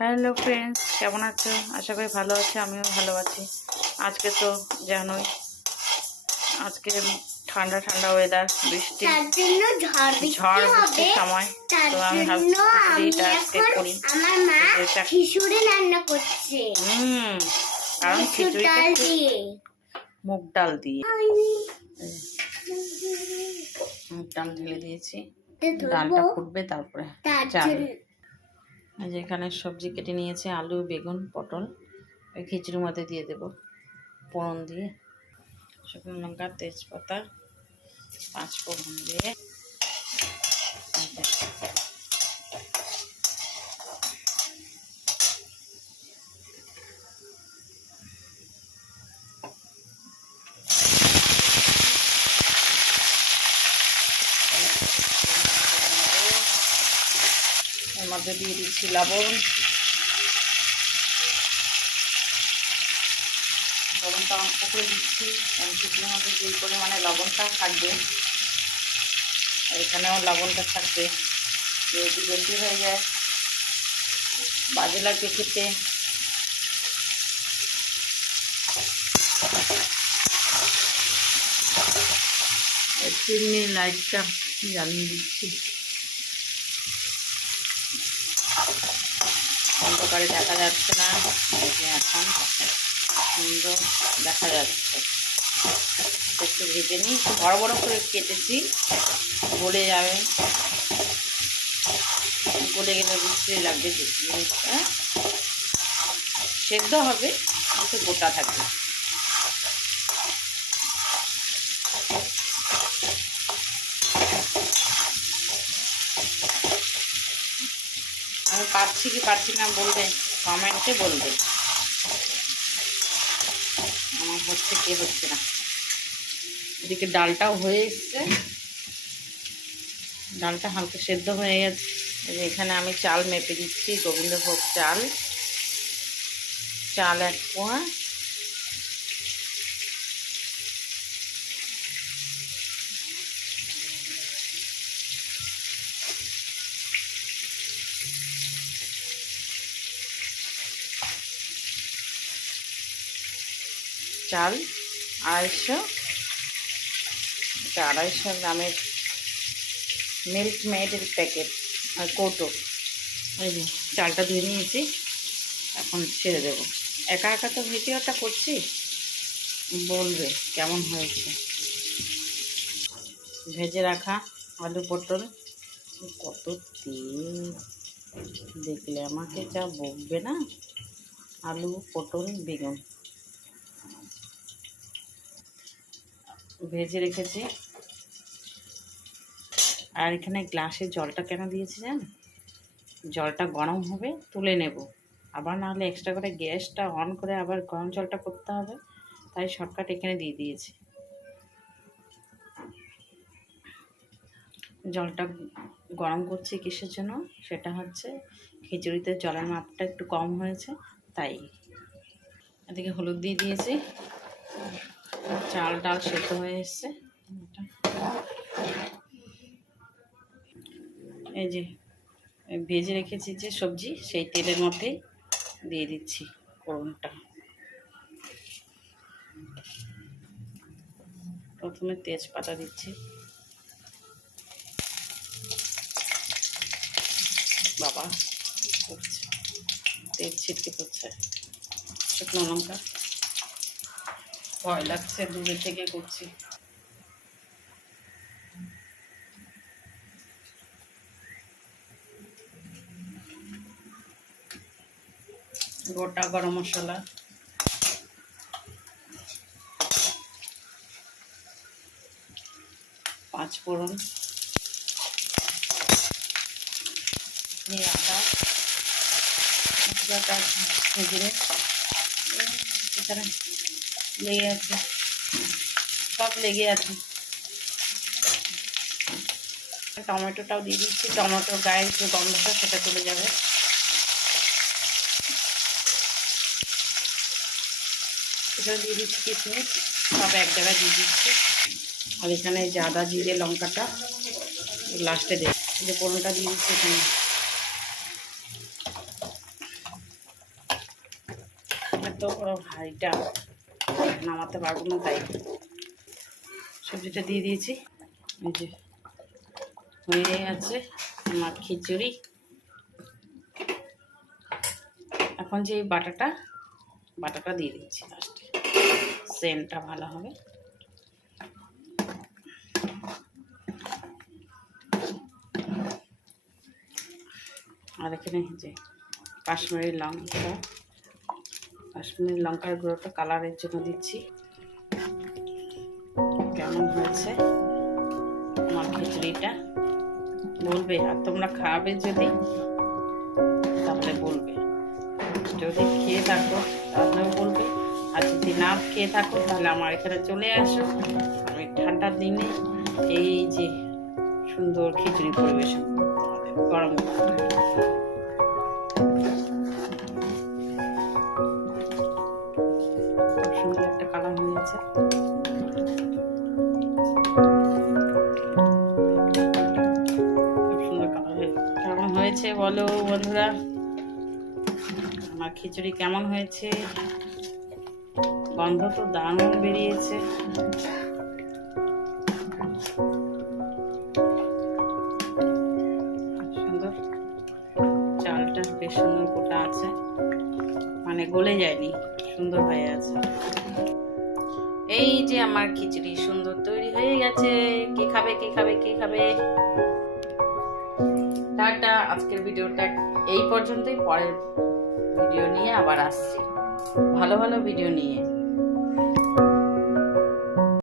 Hello friends, কেমন আছো? আশা করি ভালো আছো, আমিও ভালো আছি। আজকে তো জানোই, আজকে ঠান্ডা ঠান্ডা ওয়েদার, বৃষ্টি ঝড় বৃষ্টির সময়। তো আমি ভাবছি খিচুড়িটা আজকে করি। আমার মা খিচুড়ি রান্না করছে। কারণ খিচুড়িটা মুগ ডাল দিয়ে মুগ ডাল ঢেলে দিয়েছি, ডালটা ফুটবে তারপরে চাল। এখানে সবজি কেটে নিয়েছে, আলু, বেগুন, পটল। ওই খিচুড়ির মধ্যে দিয়ে দেবো ফোড়ন দিয়ে, শুকনো লঙ্কা, তেজপাতা, 5 ফোড়ন দিয়ে এর মধ্যে দিয়ে দিচ্ছি লবণটা অল্প করে দিচ্ছি, কারণ খিচুড়ির মধ্যে যেই পরিমাণে লবণটা থাকবে এখানেও লবণটা থাকবে। যদি বেশি হয়ে যায় বাজে লাগবে খেতে। চিমনি লাইটটা জ্বালিয়ে দিচ্ছি, অন্ধকারে দেখা যাচ্ছে না, এখন সুন্দর দেখা যাচ্ছে। একটু ভেজে নিই, বড় বড় করে কেটেছি, গলে যাবে, গলে গেলে বুঝতে লাগবে যে জিনিসটা সেদ্ধ হবে, একটু গোটা থাকবে। আমি পারছি কি পারছি না বলবে, কমেন্টে বলবে আমার হচ্ছে কি হচ্ছে না। এদিকে ডালটাও হয়ে এসছে, ডালটা হালকা সেদ্ধ হয়ে গেছে। এখানে আমি চাল মেপে দিচ্ছি, গোবিন্দভোগ চাল 1 পোয়া। চাল 250 গ্রামের মিল্ক মেডের প্যাকেট আর কৌটো। এই যে চালটা ধুয়ে নিয়েছি, এখন ছেড়ে দেবো। একা একা তো ভিডিওটা করছি, বলবে কেমন হয়েছে। ভেজে রাখা আলু পটল, কত তেল, দেখলে আমাকে যা বকবে না। আলু, পটল, বেগুন ভেজে রেখেছি। আর এখানে গ্লাসে জলটা কেন দিয়েছি জানো? জলটা গরম হবে, তুলে নেব, আবার নাহলে এক্সট্রা করে গ্যাসটা অন করে আবার গরম জলটা করতে হবে, তাই শর্টকাট এখানে দিয়ে দিয়েছি। জলটা গরম করছি কিসের জন্য, সেটা হচ্ছে খিচুড়িতে জলের মাপটা একটু কম হয়েছে তাই। এদিকে হলুদ দিয়ে দিয়েছি, চাল ডাল সেদ্ধ হয়ে এসছে। এই যে ভেজে রেখেছি যে সবজি, সেই তেলের মধ্যে দিয়ে দিচ্ছি ফোড়নটা। প্রথমে তেজপাতা দিচ্ছি, বাবা করছে, তেল ছিটকে পড়ছে। শুকনো লঙ্কা, ভয় লাগছে, দূরে থেকে করছি। গোটা গরম মশলা, পাঁচ ফোড়ন, আদা মশলাটা ভেজে এখানে লেগে আছে, সব লেগে আছে। টমেটোটাও দিয়ে দিচ্ছি, টমেটোর গায়ে যে গন্ধটা সেটা চলে যাবে। এটাও দিয়ে দিচ্ছি কিশমিশ, সব এক জায়গায় দিয়ে দিচ্ছি। আর এখানে যে আদা জিরে লঙ্কাটা লাস্টে যে ফোড়নটা দিয়ে দিচ্ছি এখানে। এত বড় হাঁড়িটা নামাতে পারবো না, তাই সবজিটা দিয়ে দিয়েছি। এই যে হয়ে গেছে আমার খিচুড়ি। এখন যে বাটাটা দিয়ে দিচ্ছি লাস্টে, সেন্টটা ভালো হবে। আর এখানে যে কাশ্মীরি লঙ্কার গুঁড়োটা কালারের জন্য দিচ্ছি। কেমন হয়েছে আমার খিচুড়িটা বলবে, আর তোমরা খাবে যদি তাহলে বলবে, যদি খেয়ে থাকো তাহলেও বলবে, আর যদি না খেয়ে থাকো তাহলে আমার এখানে চলে আসো। আমি ঠান্ডার দিনে এই যে সুন্দর খিচুড়ি পরিবেশন করবো তোমাদের গরম গরম। খুব সুন্দর একটা কালার হয়েছে। খুব সুন্দর কালার কেমন হয়েছে বলো বন্ধুরা, আমার খিচুড়ি কেমন হয়েছে? গন্ধ তো দারুণ বেরিয়েছে। সুন্দর, চালটা বেশ সুন্দর গোটা আছে, মানে গলে যায়নি, সুন্দর হয়ে আছে। এই যে আমার খিচুড়ি সুন্দর তৈরি হয়ে গেছে। কে খাবে কে খাবে কে খাবে? টাটা। আজকের ভিডিওটা এই পর্যন্তই, পরের ভিডিও নিয়ে আবার আসছি, ভালো ভালো ভিডিও নিয়ে।